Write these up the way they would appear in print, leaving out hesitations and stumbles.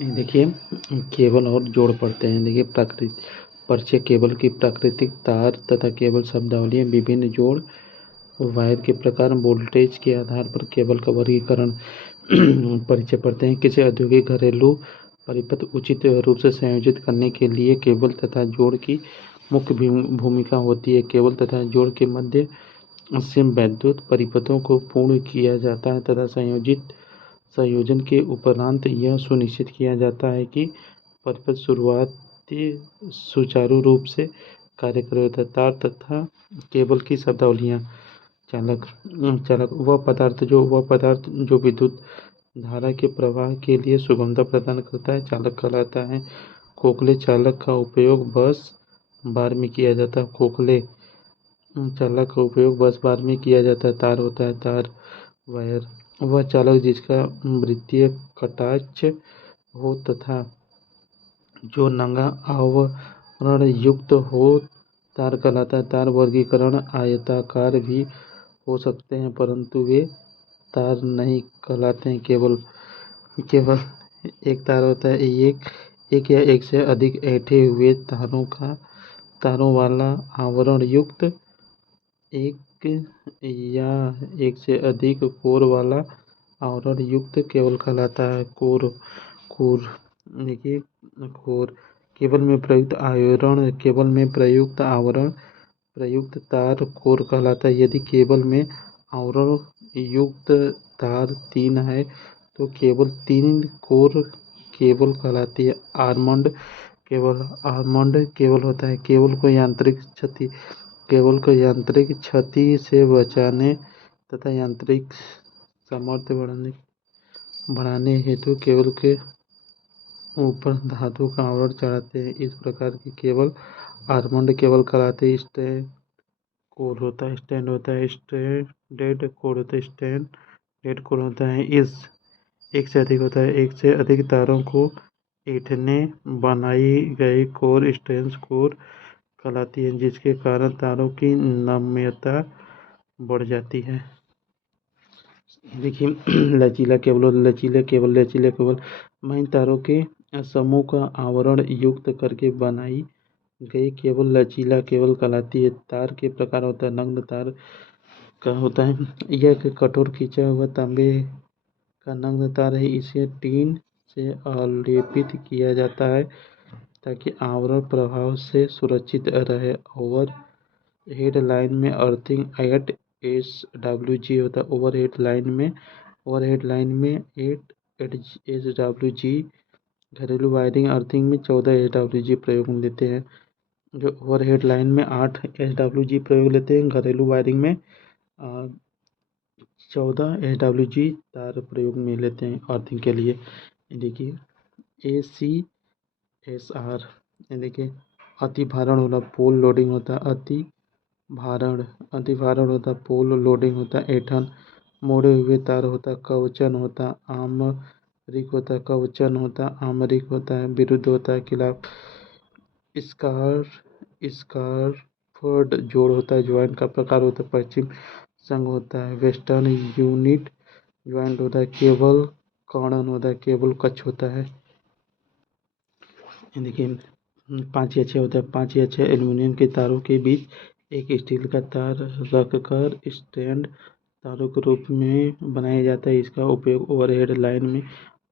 देखिए, केबल और जोड़ पढ़ते हैं। देखिए, परिचय। केबल की प्राकृतिक तार तथा केबल शब्दावली। विभिन्न जोड़ वायर के प्रकार। वोल्टेज के आधार पर केबल का वर्गीकरण। परिचय पढ़ते हैं। किसी औद्योगिक घरेलू परिपथ उचित रूप से संयोजित करने के लिए केबल तथा जोड़ की मुख्य भूमिका होती है। केबल तथा जोड़ के मध्य से वैद्युत परिपथों को पूर्ण किया जाता है तथा संयोजन के उपरांत यह सुनिश्चित किया जाता है कि परिपथ शुरुआती सुचारू रूप से कार्य करे। तार तथा केबल की शब्दावलियाँ। चालक। वह पदार्थ जो विद्युत धारा के प्रवाह के लिए सुगमता प्रदान करता है, चालक कहलाता है। खोखले चालक का उपयोग बस बार में किया जाता है। खोखले चालक का उपयोग बस बार में किया जाता है। तार होता है तार वायर। वह चालक जिसका वृत्तीय कटाक्ष हो तथा जो नंगा आवरण युक्त हो, तार कहलाता है। तार वर्गीकरण आयताकार भी हो सकते हैं, परंतु वे तार नहीं कहलाते हैं। केवल एक तार होता है। एक या एक से अधिक ऐंठे हुए तारों वाला आवरण युक्त। एक या एक से अधिक कोर वाला आवरण युक्त केबल कहलाता है। कोर। देखिए, कोर। केबल में प्रयुक्त आवरण प्रयुक्त तार कोर कहलाता है। यदि केबल में आवरण युक्त तार 3 है तो केवल 3 कोर केबल कहलाती है। आर्मर्ड केबल होता है। केबल को यांत्रिक क्षति से बचाने तथा यांत्रिक सामर्थ्य बढ़ाने हेतु केबल के ऊपर धातु का आवरण चढ़ाते हैं। इस प्रकार की केबल आर्मर्ड केबल कहलाते हैं। स्टैंडर्ड कोर होता है। एक से अधिक होता है। एक से अधिक तारों को ऐंठने बनाई गई कोर स्ट्रैंड कोर कहलाती है, जिसके कारण तारों की नम्यता बढ़ जाती है। देखिए, लचीला केबल महीन तारों के समूह का आवरण युक्त करके बनाई गई केबल लचीला केबल कहलाती है। तार के प्रकार होता है। नग्न तार का होता है। यह एक कठोर खींचा हुआ तांबे का नग्न तार है। इसे टीन से आलेपित किया जाता है ताकि आवरण प्रभाव से सुरक्षित रहे। ओवर हेड लाइन में अर्थिंग 8 SWG होता है। ओवर हेड लाइन में 8 SWG। घरेलू वायरिंग अर्थिंग में 14 SWG प्रयोग में लेते हैं। जो ओवर हेड लाइन में 8 SWG प्रयोग लेते हैं, घरेलू वायरिंग में 14 SWG तार प्रयोग में लेते हैं अर्थिंग के लिए। देखिए, ACSR। देखिए, अति भारण वाला पोल लोडिंग होता है। अति भारण होता है। पोल लोडिंग होता है। ऐंठन मोड़े हुए तार होता है। कवचन होता है। आमरिक होता है। कवचन होता है। आमरिक होता है। विरुद्ध होता है, खिलाफ। स्कार्फर्ड जोड़ होता है। ज्वाइंट का प्रकार होता है। पश्चिम संघ होता है। वेस्टर्न यूनिट ज्वाइंट होता है। केबल कर्णन होता है। केबल कक्ष होता है। देखिए, 5 या 6 होता है। 5 या 6 एल्यूमीनियम के तारों के बीच एक स्टील का तार रखकर स्टैंड तारों के रूप में बनाया जाता है। इसका उपयोग ओवरहेड लाइन में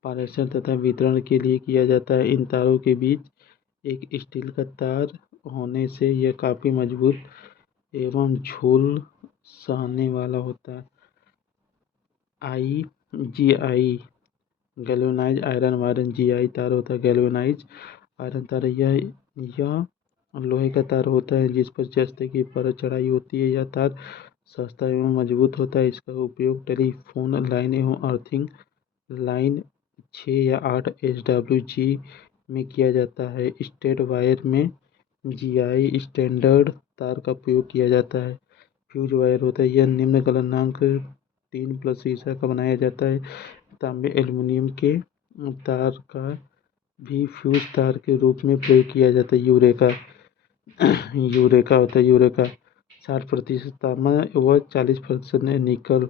पारेषण तथा वितरण के लिए किया जाता है। इन तारों के बीच एक स्टील का तार होने से यह काफ़ी मजबूत एवं झूल सहने वाला होता है। GI galvanise iron Byron GI तार होता है। गैल्वेनाइज आयरन तार यह लोहे का तार होता है जिस पर जस्ते की परत चढ़ाई होती है। यह तार सस्ता एवं मजबूत होता है। इसका उपयोग टेलीफोन लाइन एवं अर्थिंग लाइन 6 या 8 SWG में किया जाता है। स्टेट वायर में GI स्टैंडर्ड तार का उपयोग किया जाता है। फ्यूज वायर होता है। यह निम्न गलनांक 3+ शीशा का बनाया जाता है। तांबे एल्यूमीनियम के तार का भी फ्यूज तार के रूप में प्रयोग किया जाता है। यूरेका होता है। 60% तांबा व 40% निकल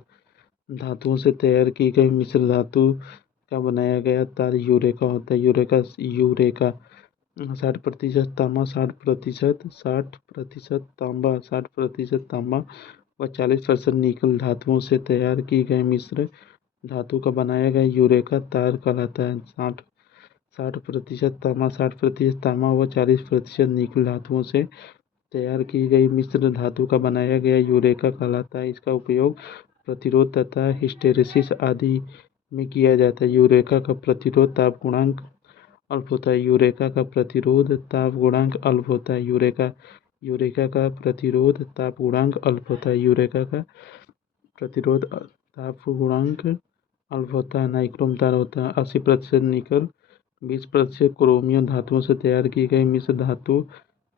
धातुओं से तैयार की गई मिश्र धातु का बनाया गया तार यूरेका होता है। यूरेका 60% तांबा, 60% तांबा, 60% तांबा व 40% निकल धातुओं से तैयार की गई मिश्र धातु का बनाया गया यूरेका तार कहलाता है। 60% तांबा, 60% तांबा व 40% निकल धातुओं से तैयार की गई मिश्र धातु का बनाया गया यूरेका कहलाता है। इसका उपयोग प्रतिरोध तथा हिस्टैरिसीस आदि में किया जाता है। यूरेका का प्रतिरोध ताप गुणांक अल्प होता है। यूरेका का प्रतिरोध ताप गुणांक अल्प होता है। यूरेका का प्रतिरोध ताप गुणांक अल्प होता है। यूरेका का प्रतिरोध ताप गुणांक अल्प होता है। नाइक्रोम तार होता है। 80% निकल, 20% क्रोमियम धातुओं से तैयार की गई मिश्र धातु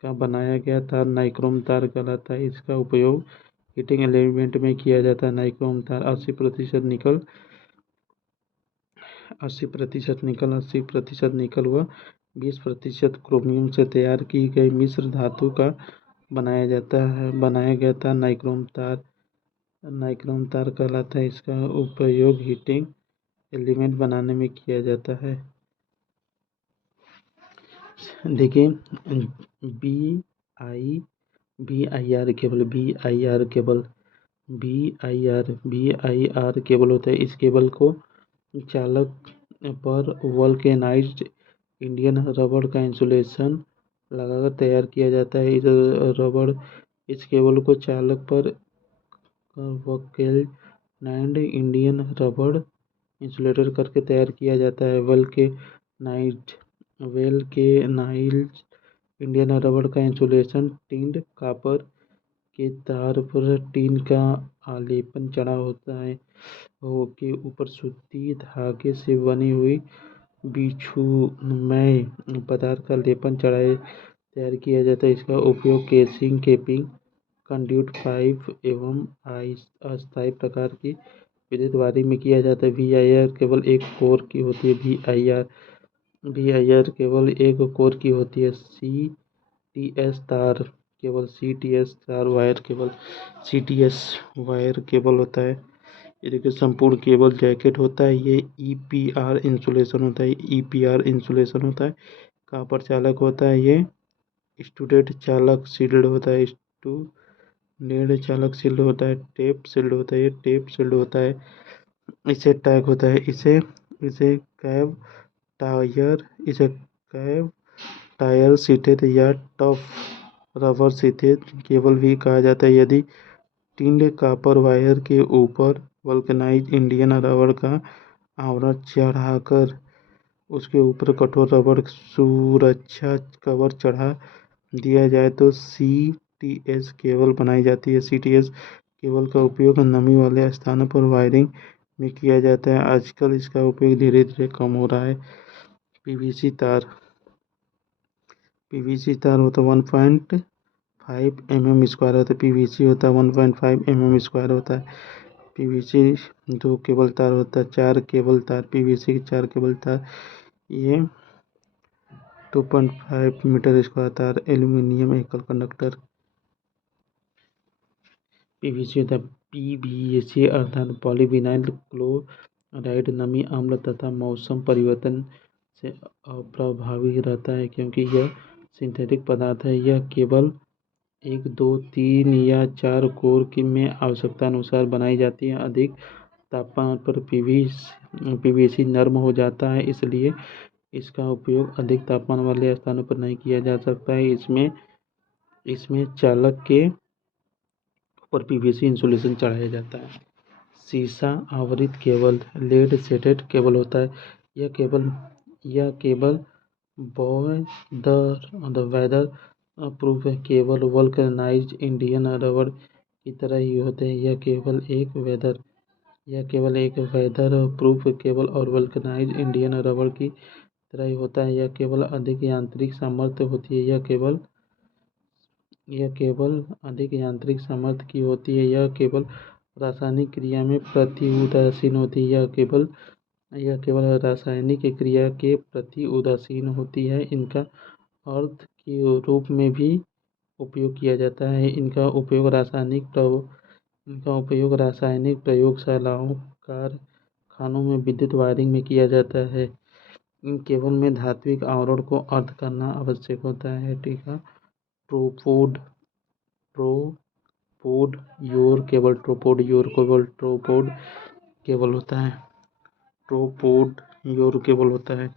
का बनाया गया तार नाइक्रोम तार कहलाता है। इसका उपयोग हीटिंग एलिमेंट में किया जाता है। नाइक्रोम तार 80% निकल, 80% निकल व 20% क्रोमियम से तैयार की गई मिश्र धातु का बनाया गया तार नाइक्रोम तार कहलाता है। इसका उपयोग हीटिंग एलिमेंट बनाने में किया जाता है। देखिए बी आई आर केबल होता है। इस केबल को चालक पर वल्केनाइज्ड इंडियन रबड़ का इंसुलेशन लगाकर तैयार किया जाता है। इस केबल को चालक पर वल्केनाइज्ड इंडियन रबड़ इंसुलेटर करके तैयार किया जाता है। वल्केनाइज्ड इंडियन रबड़ का इंसुलेशन टिन्ड कॉपर के तार पर टिन का आलेपन चढ़ा होता है के ऊपर सूती धागे से बनी हुई बिछुमय पदार्थ का लेपन चढ़ाए तैयार किया जाता है। इसका उपयोग केसिंग, केपिंग, कंड्यूट पाइप एवं अस्थायी प्रकार की विद्युत वायरिंग में किया जाता है। VIR केवल एक कोर की होती है। VIR केवल एक कोर की होती है। CTS तार केवल CTS तार वायर केवल CTS वायर केबल होता है। ये देखिए संपूर्ण केबल जैकेट होता है। ये EPR इंसुलेशन होता है। EPR इंसुलेशन होता है। कॉपर चालक होता है। ये स्टूडेंट चालक शील्ड होता है। स्टूडेंट चालक शील्ड होता है। टेप शील्ड होता है। ये टेप शील्ड होता है। इसे टैग होता है। इसे कैब टायर सीटेड या टफ रबर सीटेड केबल भी कहा जाता है। यदि टिन्ड कॉपर वायर के ऊपर वल्केनाइज्ड इंडियन रबड़ का आवरण चढ़ाकर उसके ऊपर कठोर रबड़ सुरक्षा कवर चढ़ा दिया जाए तो CTS केबल बनाई जाती है। CTS केबल का उपयोग नमी वाले स्थानों पर वायरिंग में किया जाता है। आजकल इसका उपयोग धीरे धीरे कम हो रहा है। PVC तार होता है 1.5 mm स्क्वायर होता है। PVC होता है 1.5 mm स्क्वायर होता है। PVC 2 केबल तार होता है। 4 केबल तार PVC के 4 केबल तार ये 2.5 मीटर स्क्वायर तार एल्यूमिनियम एकल कंडक्टर PVC होता है। PVC अर्थात पॉलीविनाइल क्लोराइड नमी, अम्ल तथा मौसम परिवर्तन से अप्रभावी रहता है क्योंकि यह सिंथेटिक पदार्थ है। यह केवल 1, 2, 3 या 4 कोर की में आवश्यकता अनुसार बनाई जाती है। अधिक तापमान पर PVC नरम हो जाता है, इसलिए इसका उपयोग अधिक तापमान वाले स्थानों पर नहीं किया जा सकता है। इसमें चालक के ऊपर PVC इंसुलेशन चढ़ाया जाता है। शीशा आवृत केबल लेड शेडेड केबल होता है। यह cable weather proof cable vulcanized Indian रबड़ की तरह ही होते हैं। यह केवल एक वेदर प्रूफ केबल और वल्केनाइज्ड इंडियन रबड़ की तरह ही होता है। यह केबल अधिक यांत्रिक सामर्थ्य होती है। यह केबल अधिक यांत्रिक सामर्थ्य की होती है। यह केबल रासायनिक क्रिया में प्रति उदासीन होती है। यह केवल रासायनिक क्रिया के प्रति उदासीन होती है। इनका अर्थ के रूप में भी उपयोग किया जाता है। इनका उपयोग रासायनिक प्रयोगशालाओं, कारखानों में विद्युत वायरिंग में किया जाता है। इन केबल में धात्विक आवरण को अर्थ करना आवश्यक होता है। ठीक है। ट्रोपोड ट्रोपोड योर केबल ट्रोपोड योर केबल ट्रोपोड केबल होता है। ट्रोपोड योर केबल होता है।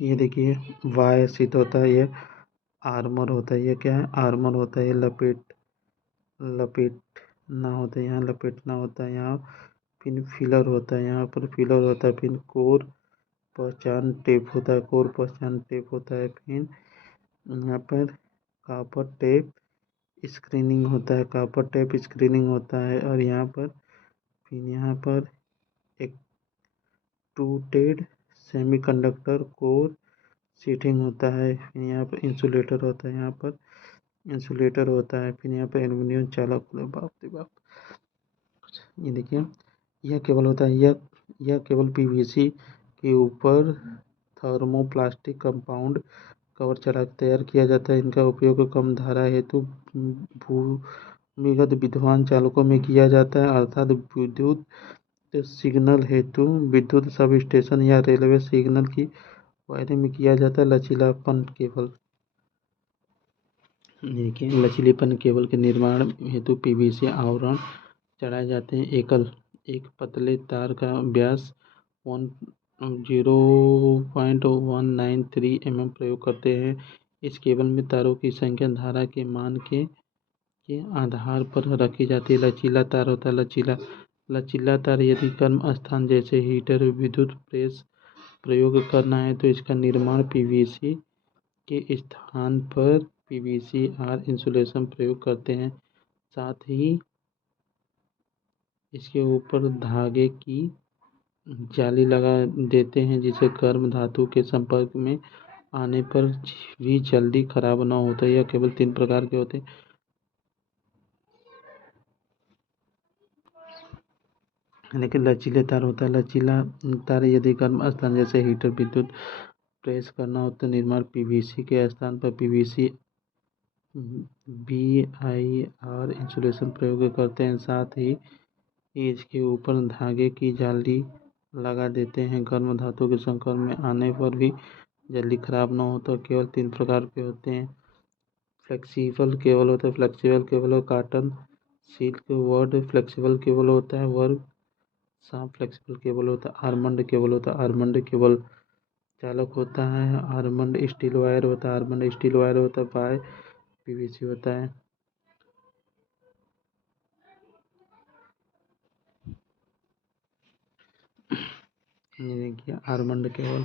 ये देखिए वाय शीट होता है, ये आर्मर होता है। ये क्या है? आर्मर होता है। लपेटना होता है, यहाँ लपेटना होता है। यहाँ फिर फिलर होता है, यहाँ पर फिलर होता है। फिर कोर पहचान टेप होता है, कोर पहचान टेप होता है। फिर यहाँ पर कापर टेप स्क्रीनिंग होता है, कापर टेप स्क्रीनिंग होता है। और यहाँ पर फिर यहाँ पर एक टूटेड सेमीकंडक्टर कोर सीटिंग होता है। फिर यहाँ पर इंसुलेटर होता है, यहाँ पर इंसुलेटर होता है। फिर यहाँ पर एल्यूमिनियम चालक, बाप रे बाप। ये देखिए यह केबल होता है, यह केबल पीवीसी के ऊपर थर्मोप्लास्टिक कंपाउंड कवर चढ़ा तैयार किया जाता है। इनका उपयोग कम धारा हेतु भूमिगत विद्युत चालकों में किया जाता है, अर्थात विद्युत सिग्नल हेतु विद्युत सब स्टेशन या रेलवे सिग्नल की वायरिंग में किया जाता है। लचीलापन केबल, देखिए लचीलेपन केबल के निर्माण हेतु पीवीसी आवरण चढ़ाए जाते हैं। एक पतले तार का व्यास 0.193 mm प्रयोग करते हैं। इस केबल में तारों की संख्या धारा के मान के आधार पर रखी जाती है। लचीला तार होता है, लचीला तार यदि गर्म स्थान जैसे हीटर विद्युत प्रेस प्रयोग करना है तो इसका निर्माण पीवीसी के स्थान पर पीवीसी आर इंसुलेशन प्रयोग करते हैं। साथ ही इसके ऊपर धागे की जाली लगा देते हैं, जिसे गर्म धातु के संपर्क में आने पर भी जल्दी खराब ना होता है। यह केवल 3 प्रकार के होते हैं। लेकिन लचीले तार होता है, लचीला तार यदि गर्म स्थान जैसे हीटर विद्युत प्रेस करना हो तो निर्माण पीवीसी के स्थान पर पीवीसी BIR इंसुलेशन प्रयोग करते हैं। साथ ही इसके ऊपर धागे की जाली लगा देते हैं, गर्म धातु के संपर्क में आने पर भी जल्दी खराब ना हो। तो केवल 3 प्रकार के होते हैं। फ्लेक्सिबल केबल होता है, फ्लेक्सिबल केबल और cotton silk word flexible cable होता है। वर्ग सांप फ्लेक्सिबल केबल होता है। आर्मंड केबल होता है, आर्मंड केबल चालक होता है। आर्मंड स्टील वायर होता है, आर्मंड स्टील वायर होता है। बाय पीवीसी होता है। ये देखिए आर्मंड केबल,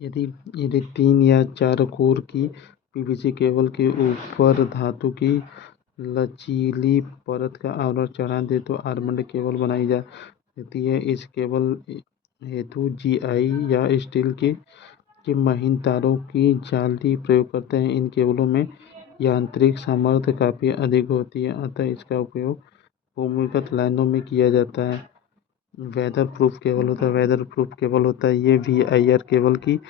यदि 3 या 4 कोर की पीवीसी केबल के ऊपर धातु की लचीली परत का आवरण चढ़ा दे तो आर्मंड केबल बनाई जा सकती है। इस केबल हेतु GI या स्टील के महीन तारों की जाली प्रयोग करते हैं। इन केबलों में यांत्रिक सामर्थ्य काफ़ी अधिक होती है, अतः इसका उपयोग भूमिगत लाइनों में किया जाता है। वेदर प्रूफ केबल होता है, वेदर प्रूफ केबल होता है। ये VIR केबल की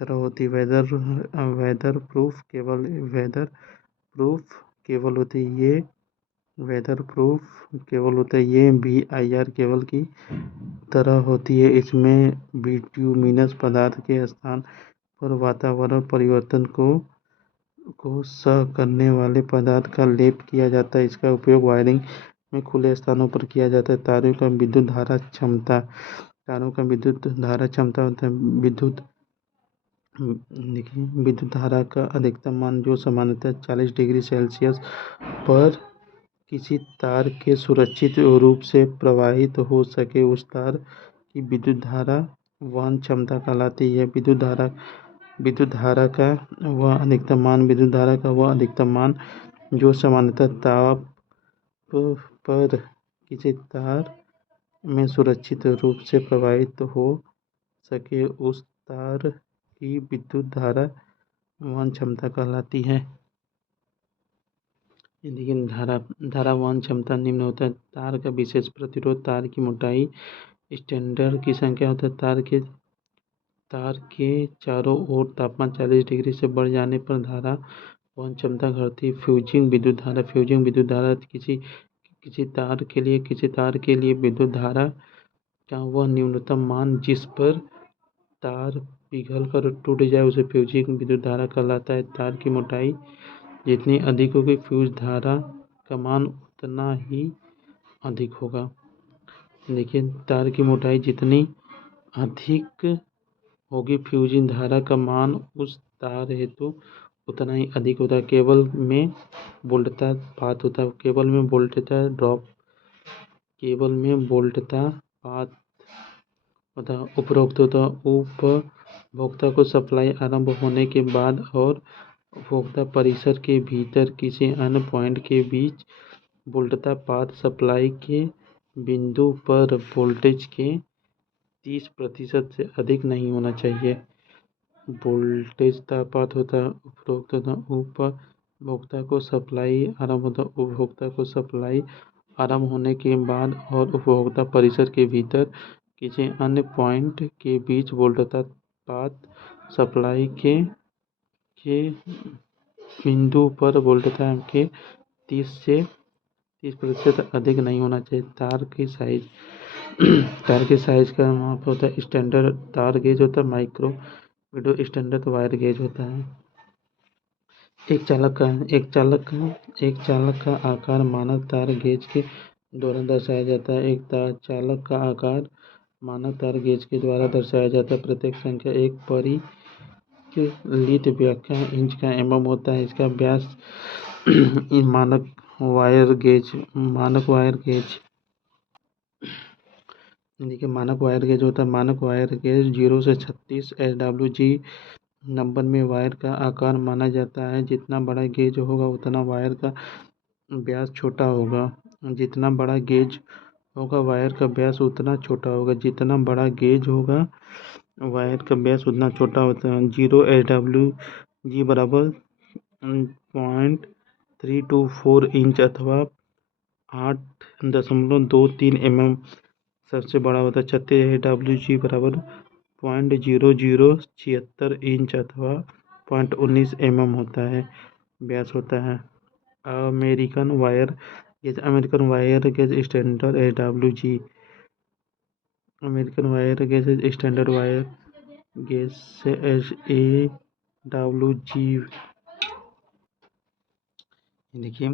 तरह होती है। वेदर प्रूफ केबल होती है। ये वेदर प्रूफ केबल होता है, ये VIR केबल की तरह होती है। इसमें बिट्यूमिनस पदार्थ के स्थान पर वातावरण परिवर्तन को सह करने वाले पदार्थ का लेप किया जाता है। इसका उपयोग वायरिंग में खुले स्थानों पर किया जाता है। तारों का विद्युत धारा क्षमता होता है। देखिए विद्युत धारा का अधिकतम मान जो सामान्यतः 40 डिग्री सेल्सियस पर किसी तार के सुरक्षित रूप से प्रवाहित हो सके उस तार की विद्युत धारा वहन क्षमता कहलाती है। विद्युत धारा का वह अधिकतम मान जो सामान्यतः ताप पर किसी तार में सुरक्षित रूप से प्रवाहित हो सके उस तार की विद्युत धारा वहन क्षमता कहलाती है। लेकिन धारा वहन क्षमता निम्न होता है। तार का विशेष प्रतिरोध, तार की मोटाई, स्ट्रैंड की संख्या होता है। तार के चारों ओर तापमान 40 डिग्री से बढ़ जाने पर धारा वहन क्षमता घटती है। फ्यूजिंग विद्युत धारा किसी तार के लिए विद्युत धारा क्या वह न्यूनतम मान जिस पर तार पिघलकर टूट जाए उसे फ्यूजिंग विद्युत धारा कहलाता है। तार की मोटाई जितनी अधिक होगी फ्यूज धारा का मान उतना ही अधिक होगा। देखिए, तार की मोटाई जितनी अधिक होगी फ्यूजिंग धारा का मान उस तार हेतु उतना ही अधिक होता है। केबल में वोल्टता पात होता है। केबल में वोल्टता ड्रॉप केबल में वोल्टता पात होता है। उपभोक्ता को सप्लाई आरंभ होने के बाद और उपभोक्ता परिसर के भीतर किसी अन्य पॉइंट के बीच वोल्टता पात सप्लाई के बिंदु पर वोल्टेज के 30% से अधिक नहीं होना चाहिए। वोल्टेज तापात होता है। उपभोक्ता को सप्लाई आरंभ होता है। उपभोक्ता को सप्लाई आरंभ होने के बाद और उपभोक्ता परिसर के भीतर किसी अन्य पॉइंट के बीच वोल्टता पात सप्लाई के बिंदु पर वोल्टता के 30% अधिक नहीं होना चाहिए। तार की साइज तार के साइज का माप होता है। स्टैंडर्ड तार गेज होता है। Micro meter standard wire gauge होता है। एक चालक का आकार मानक तार गेज के द्वारा दर्शाया जाता है। एक चालक का आकार मानक तार गेज के द्वारा दर्शाया जाता है। प्रत्येक संख्या एक परिकलित व्याख्या इंच का होता है। इसका व्यास मानक वायर गेज देखिए, मानक वायर गेज होता है। मानक वायर गेज 0 से 36 SWG नंबर में वायर का आकार माना जाता है। जितना बड़ा गेज होगा उतना वायर का व्यास छोटा होगा। जितना बड़ा गेज होगा वायर का व्यास उतना छोटा होगा। जितना बड़ा गेज होगा वायर का व्यास उतना छोटा होता है। 0 SWG बराबर 0.324 इंच अथवा 8.23 mm सबसे बड़ा होता है। 36 SWG बराबर 0.0076 इंच अथवा 0.19 mm होता है व्यास होता है। American wire gauge standard SWG American wire gauge standard wire gauge से SAWG देखिए,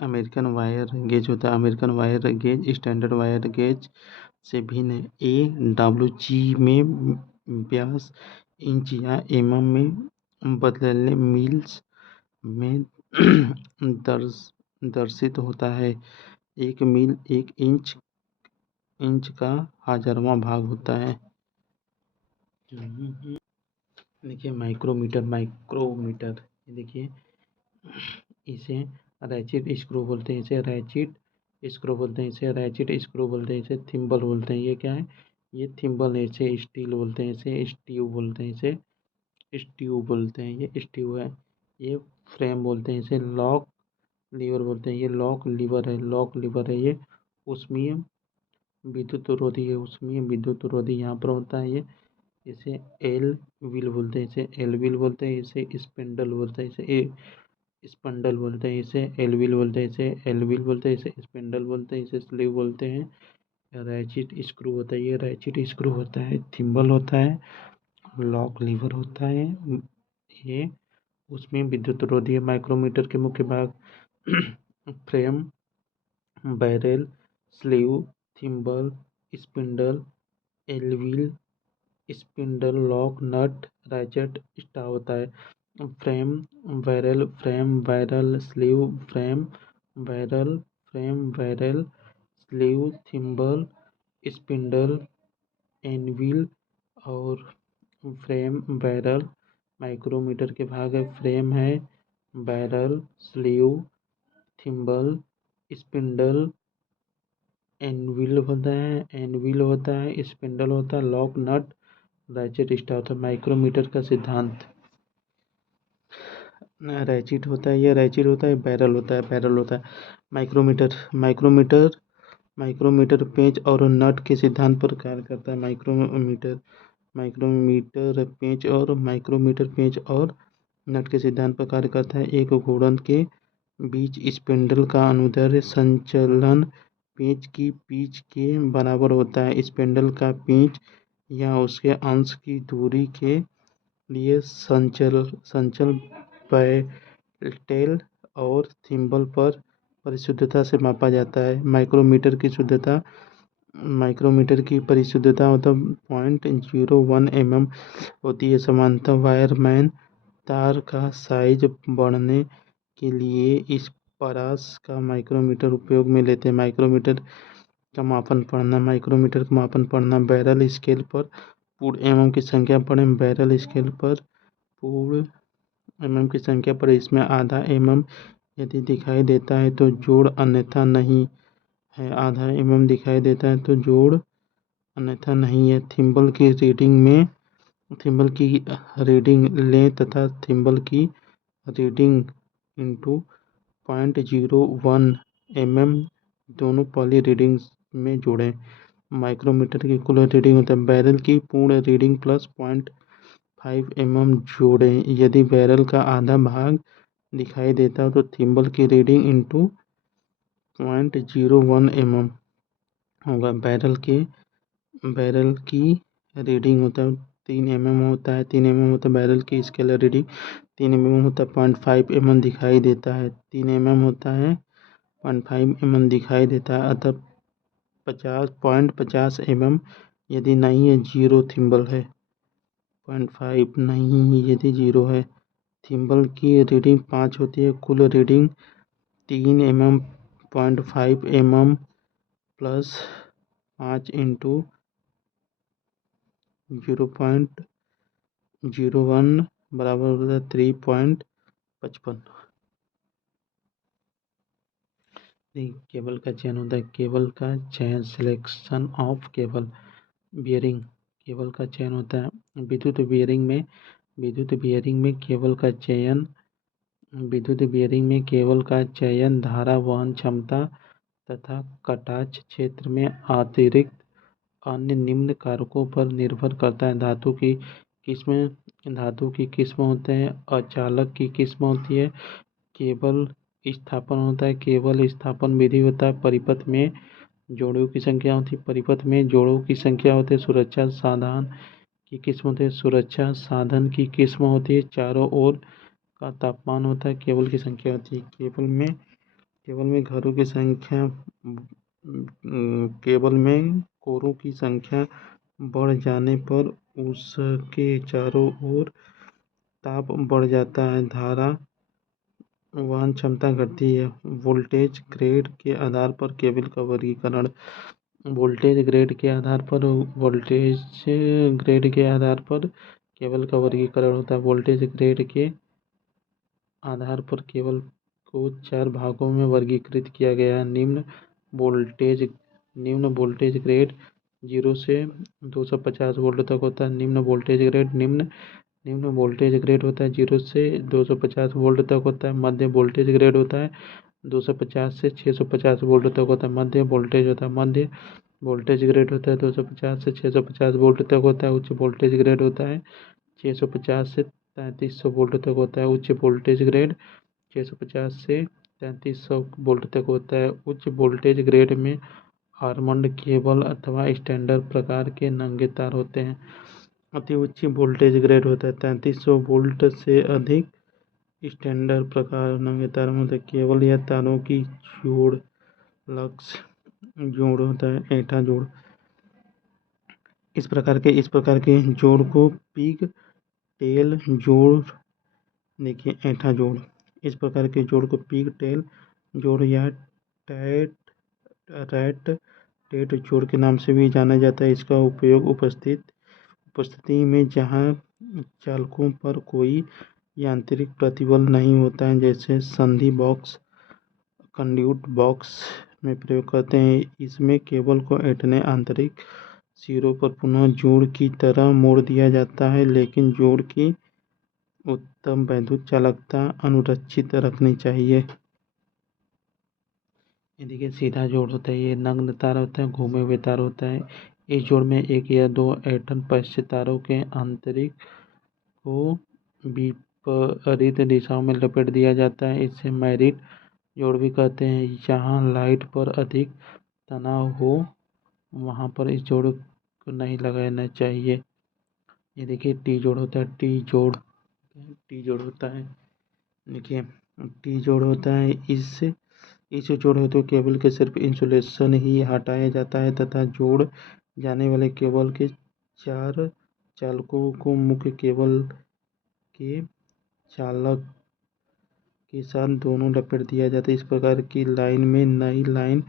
अमेरिकन वायर गेज होता है। American wire gauge standard wire gauge से भिन्न AWG में व्यास इंच या mm में बदलने मील्स में दर्शित होता है। एक मील एक इंच का 1000वां भाग होता है। देखिए, माइक्रोमीटर देखिए, इसे रैचिट स्क्रू बोलते हैं। इसे रैचिट स्क्रू बोलते हैं। इसे थिम्बल बोलते हैं। ये क्या है? ये थिम्बल है। इसे स्टील बोलते हैं। इसे स्टीव बोलते हैं। ये स्टीव है। ये फ्रेम बोलते हैं। इसे लॉक लीवर बोलते हैं। ये लॉक लीवर है। ये उष्मीय विद्युत रोधी है। यहाँ पर होता है ये। इसे एल व्हील बोलते हैं। इसे स्पिंडल बोलते हैं। इसे स्पंडल बोलते हैं। इसे एल व्हील बोलते हैं। इसे स्पिंडल बोलते हैं। इसे स्लीव बोलते हैं। रैचिट स्क्रू होता है। ये रैचिट स्क्रू होता है। थिम्बल होता है। लॉक लीवर होता है। ये उसमें विद्युत रोधी है। माइक्रोमीटर के मुख्य भाग frame, barrel, sleeve, thimble, spindle, anvil, spindle, lock, nut, ratchet स्टार होता है। Frame, barrel, sleeve, barrel, sleeve, thimble, spindle, anvil और फ्रेम, बैरल। माइक्रोमीटर के भाग है। फ्रेम है, barrel, sleeve, thimble, spindle, anvil होता है, स्पिंडल होता है, लॉक, नट, रैचेट स्टार होता है। माइक्रोमीटर का सिद्धांत रैचिट होता है। ये रैचिट होता है। बैरल होता है। माइक्रोमीटर पेंच और नट के सिद्धांत पर कार्य करता है। माइक्रोमीटर पेंच और नट के सिद्धांत पर कार्य करता है। एक घूर्णन के बीच स्पिंडल का अनुदैर्ध्य संचलन पेंच की पिच के बराबर होता है। स्पिंडल का पेंच या उसके अंश की दूरी के लिए संचल पैटेल और थिम्बल पर परिशुद्धता से मापा जाता है। माइक्रोमीटर की परिशुद्धता मतलब 0.01 mm होती है। समानांतर वायरमैन तार का साइज बढ़ने के लिए इस परास का माइक्रोमीटर उपयोग में लेते हैं। माइक्रोमीटर का मापन पढ़ना। बैरल स्केल पर पूर्ण एमएम की संख्या पढ़ें। बैरल स्केल पर पूर्ण एमएम की संख्या पर इसमें आधा एमएम यदि दिखाई देता है तो जोड़, अन्यथा नहीं है। आधा एमएम दिखाई देता है तो जोड़, अन्यथा नहीं है। थिम्बल की रीडिंग लें तथा थिम्बल की रीडिंग इंटू 0.01 mm दोनों पहली रीडिंग में जोड़ें। माइक्रोमीटर की कुल रीडिंग होता है। बैरल की पूर्ण रीडिंग प्लस 0.5 mm जोड़ें। यदि बैरल का आधा भाग दिखाई देता हो तो थिम्बल की रीडिंग इंटू 0.01 mm होगा। बैरल की रीडिंग होता है 3 mm होता है। 3 mm होता है बैरल की स्केलर रीडिंग। 3 mm होता है 0.5 mm दिखाई देता है। 3 mm होता है 0.5 mm दिखाई देता है। अतः 50 mm यदि नहीं है 0 थिम्बल है। 0.5 नहीं यदि 0 है। थिम्बल की रीडिंग 5 होती है। कुल reading 3 mm 0.5 mm plus 5 into 0.01 बराबर होता है 3.55। केबल का चयन होता है। केबल का चयन, selection of cable. Bearing, cable का चयन होता है। विद्युत बियरिंग में केबल का चयन धारा वहन क्षमता तथा कटाक्ष क्षेत्र में अतिरिक्त अन्य निम्न कारकों पर निर्भर करता है। धातु की किस्म होते हैं। अचालक की किस्म होती है। केबल स्थापन होता है। केबल स्थापन विधि होता है। परिपथ में जोड़ों की संख्या होती है। सुरक्षा साधन की किस्म होती है। सुरक्षा साधन की किस्म होती है। चारों ओर का तापमान होता है। केबल की संख्या होती है। केबल में घरों की संख्या केबल में कोरों की संख्या बढ़ जाने पर उसके चारों ओर ताप बढ़ जाता है। धारा वहन क्षमता घटती है। वोल्टेज ग्रेड के आधार पर केबल का वर्गीकरण। वोल्टेज ग्रेड के आधार पर केबल का वर्गीकरण होता है। वोल्टेज ग्रेड के आधार पर केबल को 4 भागों में वर्गीकृत किया गया है। निम्न वोल्टेज ग्रेड 0 से 250 वोल्ट तक होता है। निम्न वोल्टेज ग्रेड होता है 0 से 250 वोल्ट तक होता है। मध्य वोल्टेज ग्रेड होता है 250 से 650 वोल्ट तक होता है। मध्य वोल्टेज ग्रेड होता है 250 से 650 वोल्ट तक होता है। उच्च वोल्टेज ग्रेड होता है 650 से 3300 वोल्ट तक होता है। उच्च वोल्टेज ग्रेड 650 से 3300 वोल्ट तक होता है। उच्च वोल्टेज ग्रेड में आर्मंड केबल अथवा स्टैंडर्ड प्रकार के नंगे तार होते हैं। अति उच्च वोल्टेज ग्रेड होता है 3300 वोल्ट से अधिक स्टैंडर्ड प्रकार नंगे तार में होता है। केबल या तारों की जोड़ होता है ऐंठा जोड़। इस प्रकार के जोड़ को पिग टेल जोड़, देखिए ऐंठा जोड़। इस प्रकार के जोड़ को पिग टेल जोड़ या टेट जोड़ के नाम से भी जाना जाता है। इसका उपयोग उपस्थिति में जहां चालकों पर कोई यांत्रिक प्रतिबल नहीं होता है, जैसे संधि बॉक्स, कंड्यूट बॉक्स में प्रयोग करते हैं। इसमें केबल को ऐंठने आंतरिक सिरों पर पुनः जोड़ की तरह मोड़ दिया जाता है, लेकिन जोड़ की उत्तम वैद्युत चालकता अनुरक्षित रखनी चाहिए। देखिए सीधा जोड़ होता है, ये नग्न तार होता है, घूमे हुए तार होता है। इस जोड़ में 1 या 2 ऐंठन पश्च तारों के आंतरिक को विपरीत दिशाओं में लपेट दिया जाता है। इसे मैरिट जोड़ भी कहते हैं। यहाँ लाइट पर अधिक तनाव हो वहाँ पर इस जोड़ को नहीं लगाना चाहिए। ये देखिए टी जोड़ होता है, टी जोड़ होता है। देखिए टी जोड़ होता है, इस जोड़ हेतु तो केबल के सिर्फ इंसुलेशन ही हटाया जाता है तथा जोड़ जाने वाले केबल के 4 चालकों को मुख्य केबल के चालक के साथ दोनों लपेट दिया जाता है। इस प्रकार की लाइन में नई लाइन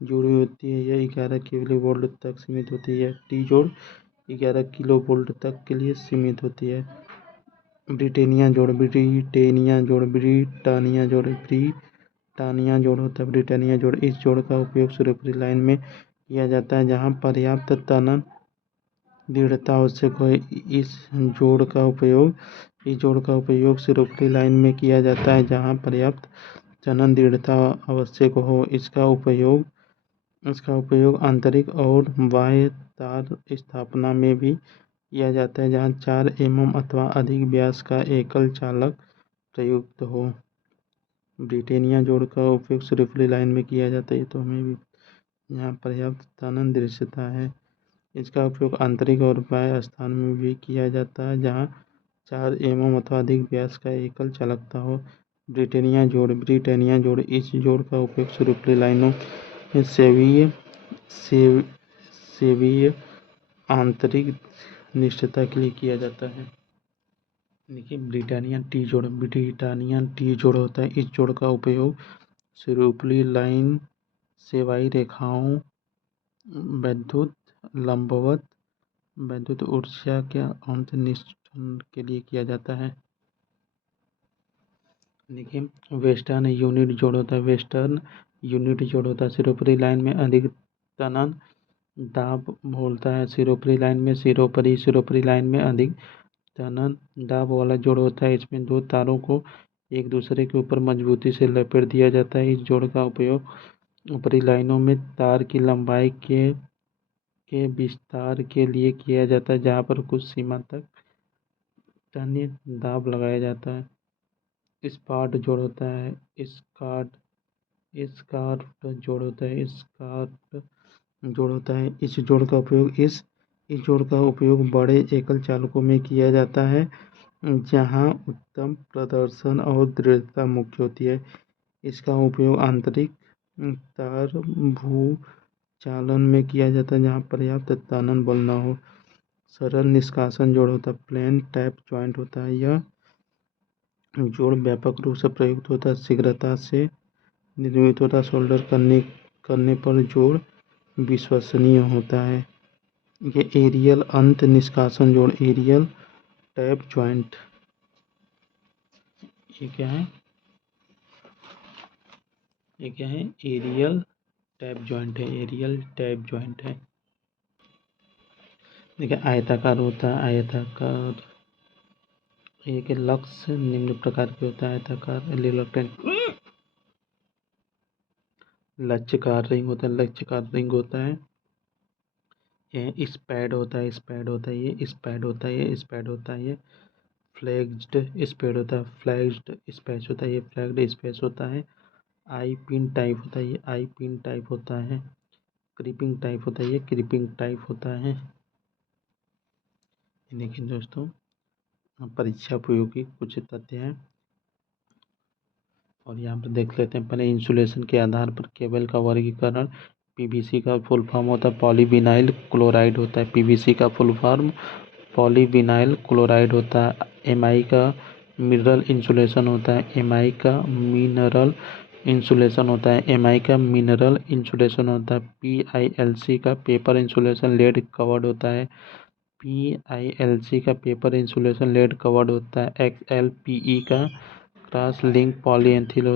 जुड़ी होती है। यह 11 किलो वोल्ट तक सीमित होती है। टी जोड़ 11 किलो वोल्ट तक के लिए सीमित होती है। ब्रिटानिया जोड़ होता है। ब्रिटानिया जोड़, इस जोड़ का उपयोग सिरोपरी लाइन में किया जाता है जहां पर्याप्त तनन दृढ़ता आवश्यक हो। इस जोड़ का उपयोग सिरोपरी लाइन में किया जाता है जहां पर्याप्त तनन दृढ़ता आवश्यक हो। इसका उपयोग आंतरिक और बाह्य तार स्थापना में भी किया जाता है जहां 4 mm अथवा अधिक व्यास का एकल चालक प्रयुक्त हो। ब्रिटानिया जोड़ का उपयोग सिरोपरी लाइन में किया जाता है, तो हमें भी यहाँ पर्याप्त तनन दृश्यता है। इसका उपयोग आंतरिक और बाह्य स्थान में भी किया जाता है जहाँ 4 mm अथवा अधिक व्यास का एकल चालकता हो। ब्रिटानिया जोड़, इस जोड़ का उपयोग सिरोपरी लाइनों में सेवीय आंतरिक निष्ठता के लिए किया जाता है। देखिए ब्रिटानिया टी जोड़ होता है। इस जोड़ का उपयोग सिरोपरी लाइन सेवाई रेखाओं वैद्युत लंबवत वैद्युत ऊर्जा के अंतर्निष्ठन के लिए किया जाता है। देखिए वेस्टर्न यूनिट जोड़ होता है। सिरोपरी लाइन में अधिक तनन दाब होता है। सिरोपरी लाइन में अधिक तनन दाब वाला जोड़ होता है। इसमें 2 तारों को एक दूसरे के ऊपर मजबूती से लपेट दिया जाता है। इस जोड़ का उपयोग ऊपरी लाइनों में तार की लंबाई के विस्तार के लिए किया जाता है जहाँ पर कुछ सीमा तक तन्य दाब लगाया जाता है। स्पार्ट जोड़ होता है। स्कार्ट जोड़ होता है। इस जोड़ का उपयोग बड़े एकल चालकों में किया जाता है जहां उत्तम प्रदर्शन और दृढ़ता मुख्य होती है। इसका उपयोग आंतरिक तार भू चालन में किया जाता है जहां पर्याप्त तनन बल न हो। सरल निष्कासन जोड़ होता है। प्लेन टैप जॉइंट होता है। यह जोड़ व्यापक रूप से प्रयुक्त होता है, शीघ्रता से निर्मित होता है। सोल्डर करने पर जोड़ विश्वसनीय होता है। ये एरियल अंत निष्कासन जोड़, एरियल टैप जॉइंट, ये क्या है एरियल टैप जॉइंट है। देखिए आयताकार होता है। एक लक्ष्य निम्न प्रकार के होता है। आयताकार लक्ष्यकार रिंग होता है। ये स्पैड होता है। ये फ्लैग्ड स्पैड होता है। ये फ्लैग्ड स्पेस होता है। आई पिन टाइप होता है। ये आई पिन टाइप होता है। क्रीपिंग टाइप होता है। ये क्रीपिंग टाइप होता है। देखिए दोस्तों, परीक्षा उपयोगी कुछ तथ्य हैं और यहाँ पर देख लेते हैं। पहले इंसुलेशन के आधार पर केबल का वर्गीकरण। पीवीसी का फुल फॉर्म होता है पॉलीविनाइल क्लोराइड होता है। पीवीसी का फुल फॉर्म पॉलीविनाइल क्लोराइड होता है। एमआई का मिनरल इंसुलेशन होता है। पीआईएलसी का पेपर इंसुलेशन लेड कवर्ड होता है। एक्सएलपीई का क्रॉस लिंक पॉलीएथिलीन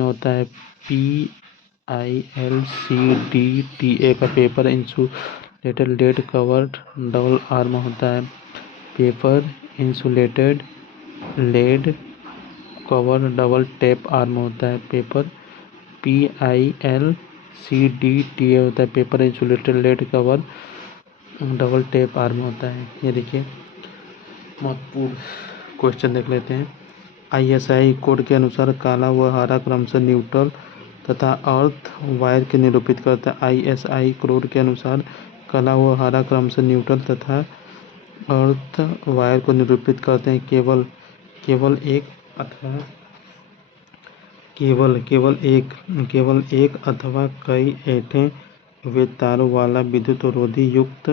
होता है। पीआईएलसीडीटीए का paper insulated lead covered double arm होता है। Paper insulated lead cover double tape arm होता है। पेपर PILCDTA होता है। Paper insulated lead cover double tape arm होता है। ये देखिए महत्वपूर्ण क्वेश्चन देख लेते हैं। ISI कोड के अनुसार काला व हरा क्रमशः न्यूट्रल तथा अर्थ वायर के निरूपित करता है। ISI कोड के अनुसार काला व हरा क्रमशः न्यूट्रल तथा अर्थ वायर को निरूपित करते हैं। केवल एक अथवा कई ऐंठे हुए तारों वाला विद्युतरोधी युक्त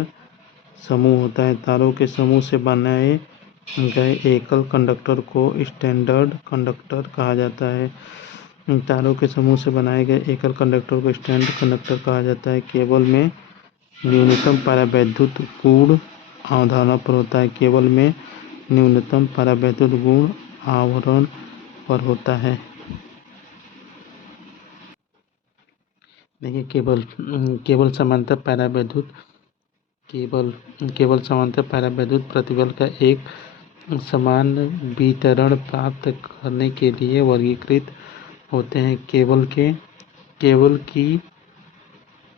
समूह होता है। तारों के समूह से बनाए गए एकल कंडक्टर को स्टैंडर्ड कंडक्टर कहा जाता है। तारों के समूह से बनाए गए एकल कंडक्टर को स्टैंडर्ड कंडक्टर कहा जाता है। केबल में न्यूनतम परावैद्युत गुण अवधारणा पर होता है। केबल में न्यूनतम परावैद्युत गुण आवरण पर होता है। देखिए केबल समांतर परावैद्युत प्रतिबल का एक समान वितरण प्राप्त करने के लिए वर्गीकृत होते हैं। केबल की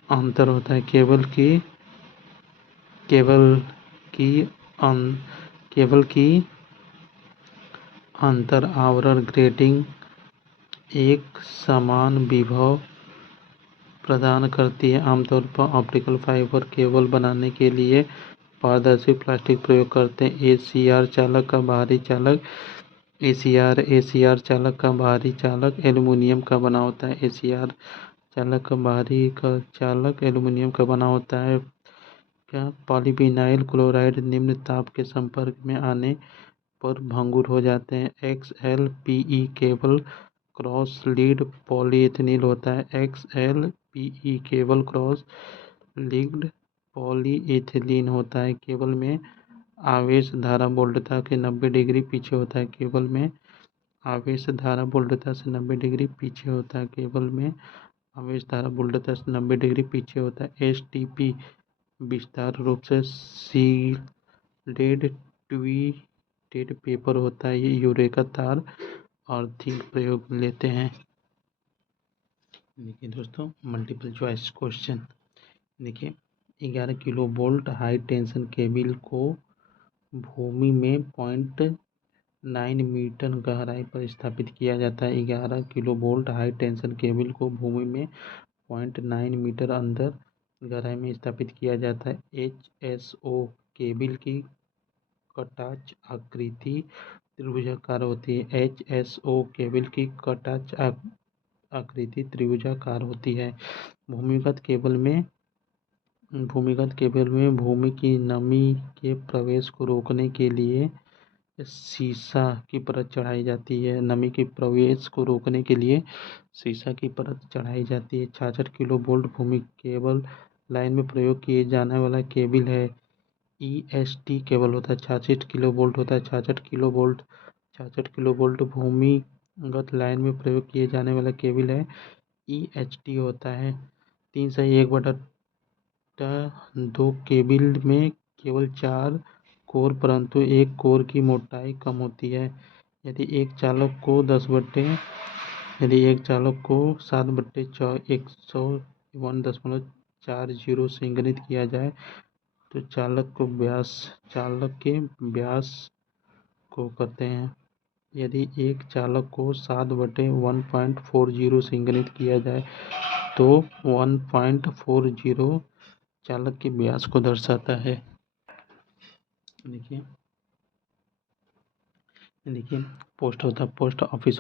अंतर होता है। केबल की अंतर आवरण ग्रेटिंग एक समान विभव प्रदान करती है। आमतौर पर ऑप्टिकल फाइबर केबल बनाने के लिए पारदर्शी प्लास्टिक प्रयोग करते हैं। ACR चालक का बाहरी चालक एल्यूमीनियम का बना होता है। ACR चालक का बाहरी चालक एल्यूमीनियम का बना होता है। पॉलीविनाइल क्लोराइड निम्न ताप के संपर्क में आने पर भंगुर हो जाते हैं। XLPE cable cross linked polyethylene होता है। XLPE cable cross linked polyethylene होता है। केबल में आवेश धारा वोल्टता के 90 डिग्री पीछे होता है। केबल में आवेश धारा वोल्टता से 90 डिग्री पीछे होता है। केबल में आवेश धारा वोल्टता से 90 डिग्री पीछे होता है। STP विस्तार रूप से सील्डेड ट्वीटेड पेपर होता है। ये यूरेका तार अर्थिंग प्रयोग लेते हैं। देखिए दोस्तों मल्टीपल चॉइस क्वेश्चन। देखिए 11 kilo volt high tension cable को भूमि में 0.9 मीटर गहराई पर स्थापित किया जाता है। 11 kilo volt high tension cable को भूमि में 0.9 मीटर अंदर गहराई में स्थापित किया जाता है। HSO केबल की कटाच आकृति त्रिभुजाकार होती है। HSO केबल की कटाच आकृति त्रिभुजाकार होती है। भूमिगत केबल में भूमि की नमी के प्रवेश को रोकने के लिए सीसा की परत चढ़ाई जाती है। नमी के प्रवेश को रोकने के लिए सीसा की परत चढ़ाई जाती है। 66 किलो वोल्ट भूमि केबल लाइन में प्रयोग किए जाने वाला केबल है। EST केबल होता है। 66 किलो वोल्ट होता है। 66 किलो वोल्ट भूमिगत लाइन में प्रयोग किए जाने वाला केबल है। EHT होता है। 3/1/2 केबल में केवल 4 कोर परंतु एक कोर की मोटाई कम होती है। यदि एक चालक को 7/101.40 से इंगित किया जाए तो चालक के व्यास को कहते हैं। यदि एक चालक को 7/1.40 से इंगित किया जाए तो 1.40 चालक के व्यास को दर्शाता है। देखिए पोस्ट ऑफिस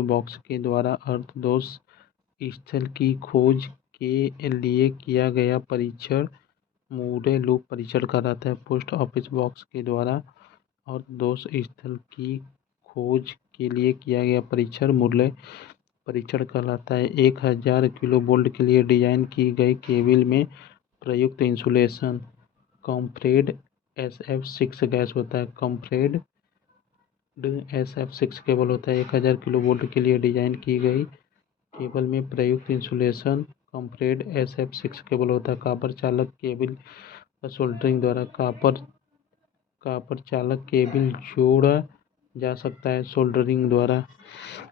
बॉक्स के द्वारा अर्धदोष स्थल की खोज के लिए किया गया परीक्षण मूरे लूप परीक्षण कहलाता है। पोस्ट ऑफिस बॉक्स के द्वारा अर्धदोष स्थल की खोज के लिए किया गया परीक्षण मूल्य परीक्षण कहलाता है। 1000 किलो वोल्ट के लिए डिजाइन की गई केबल में प्रयुक्त इंसुलेशन कॉम्प्रेस्ड SF6 गैस होता है। कॉम्प्रेस्ड SF6 केबल होता है। 1000 किलो वोल्ट के लिए डिजाइन की गई केबल में प्रयुक्त इंसुलेशन कॉम्प्रेस्ड SF6 केबल होता है। कॉपर चालक केबल सोल्डरिंग द्वारा कॉपर चालक केबल जोड़ा जा सकता है सोल्डरिंग द्वारा।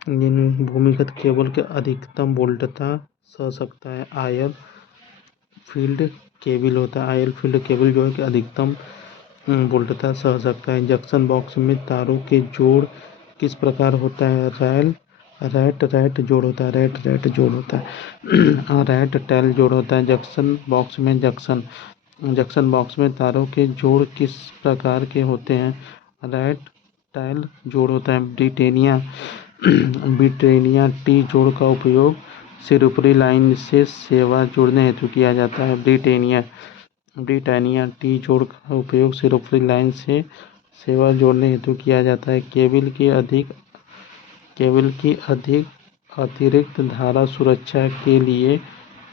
भूमिगत केबल के अधिकतम वोल्टता सह सकता है। ऑयल फील्ड केबल होता है। ऑयल फील्ड केबल जो है कि अधिकतम वोल्टता सह सकता है। जंक्शन बॉक्स में तारों के जोड़ किस प्रकार होता है? रैट जोड़ होता है। रैट जोड़ होता है। रैट टैल जोड़ होता है। जंक्शन बॉक्स में तारों के जोड़ किस प्रकार के होते हैं? रैट टैल जोड़ होता है। ब्रिटेनिया टी जोड़ का उपयोग सिर ऊपरी लाइन से सेवा जोड़ने हेतु किया जाता है। ब्रिटानिया टी जोड़ का उपयोग सिर ऊपरी लाइन से सेवा जोड़ने हेतु किया जाता है। केबल की अतिरिक्त धारा सुरक्षा के लिए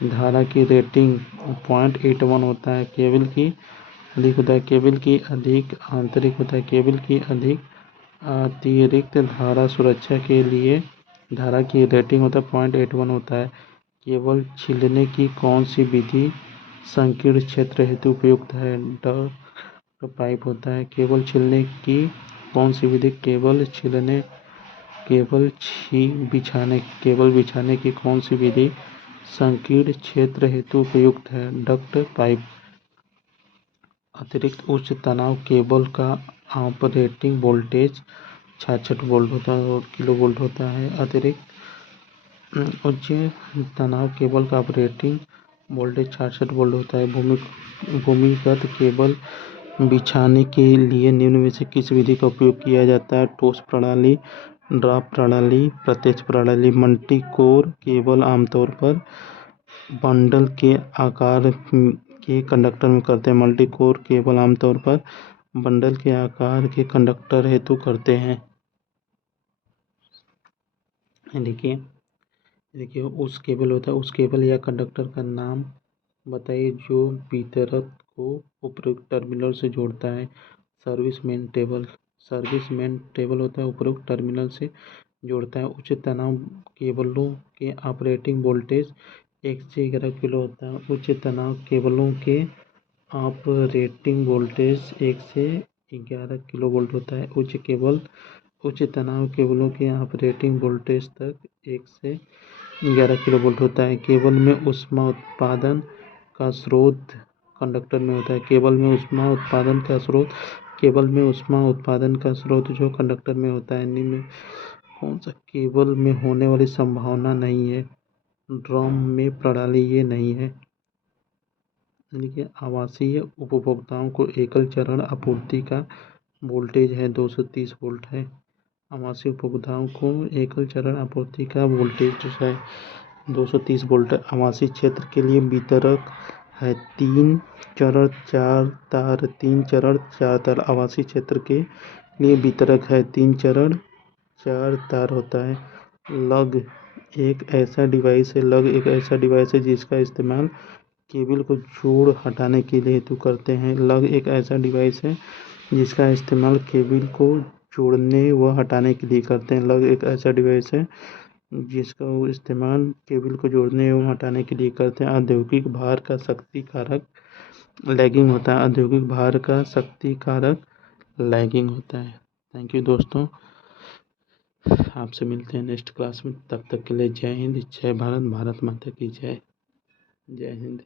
धारा की रेटिंग 0.81 होता है। केबल की अधिक आंतरिक होता है। केबल की अधिक अतिरिक्त धारा सुरक्षा के लिए धारा की रेटिंग होता है 0.81 होता है। केबल छीलने की कौन सी विधि संकीर्ण क्षेत्र हेतु उपयुक्त है? डक्ट पाइप होता है। केबल छीलने की कौन सी विधि केबल बिछाने की कौन सी विधि संकीर्ण क्षेत्र हेतु उपयुक्त है? Duct pipe. अतिरिक्त उच्च तनाव केबल का ऑपरेटिंग वोल्टेज 66 वोल्ट होता है और किलो वोल्ट होता है। अतिरिक्त उच्च तनाव केबल का ऑपरेटिंग वोल्टेज 66 वोल्ट होता है। भूमिगत केबल बिछाने के लिए निम्न में से किस विधि का उपयोग किया जाता है? ठोस प्रणाली, ड्रॉप प्रणाली, प्रत्यक्ष प्रणाली। मल्टी कोर केबल आमतौर पर बंडल के आकार के कंडक्टर में करते हैं। मल्टी कोर केबल आमतौर पर बंडल के आकार के कंडक्टर हेतु करते हैं। देखिए उस केबल होता है, उस केबल या कंडक्टर का नाम बताइए जो वितरक को उपयुक्त टर्मिनल से जोड़ता है। सर्विसमेन टेबल होता है, उपयुक्त टर्मिनल से जोड़ता है। उच्च तनाव केबलों के ऑपरेटिंग वोल्टेज 1 से 11 किलो होता है। उच्च तनाव केबलों के ऑपरेटिंग वोल्टेज 1 से 11 किलो वोल्ट होता है। उच्च तनाव केबलों के ऑपरेटिंग वोल्टेज तक 1 से 11 किलो वोल्ट होता है। केबल में ऊष्मा उत्पादन का स्रोत कंडक्टर में होता है। केबल में ऊष्मा उत्पादन का स्रोत जो कंडक्टर में होता है। निम्न में कौन सा केबल में होने वाली संभावना नहीं है? ड्रम में प्रणाली ये नहीं है। देखिए आवासीय उपभोक्ताओं को एकल चरण आपूर्ति का वोल्टेज है 230 वोल्ट है। आवासीय उपभोक्ताओं को एकल चरण आपूर्ति का वोल्टेज है 230 वोल्ट। आवासीय क्षेत्र के लिए वितरक है 3 चरण 4 तार। आवासीय क्षेत्र के लिए वितरक है 3 चरण 4 तार होता है। लग एक ऐसा डिवाइस है जिसका इस्तेमाल केबल को जोड़ हटाने के लिए हेतु करते हैं। लग एक ऐसा डिवाइस है जिसका इस्तेमाल केबल को जोड़ने व हटाने के लिए करते हैं। लग एक ऐसा डिवाइस है जिसका इस्तेमाल केबल को जोड़ने एवं हटाने के लिए करते हैं। औद्योगिक भार का शक्ति कारक लैगिंग होता है। औद्योगिक भार का शक्ति कारक लैगिंग होता है। थैंक यू दोस्तों, आपसे मिलते हैं नेक्स्ट क्लास में। तब तक के लिए जय हिंद, जय भारत, भारत माता की जय। जय हिंद।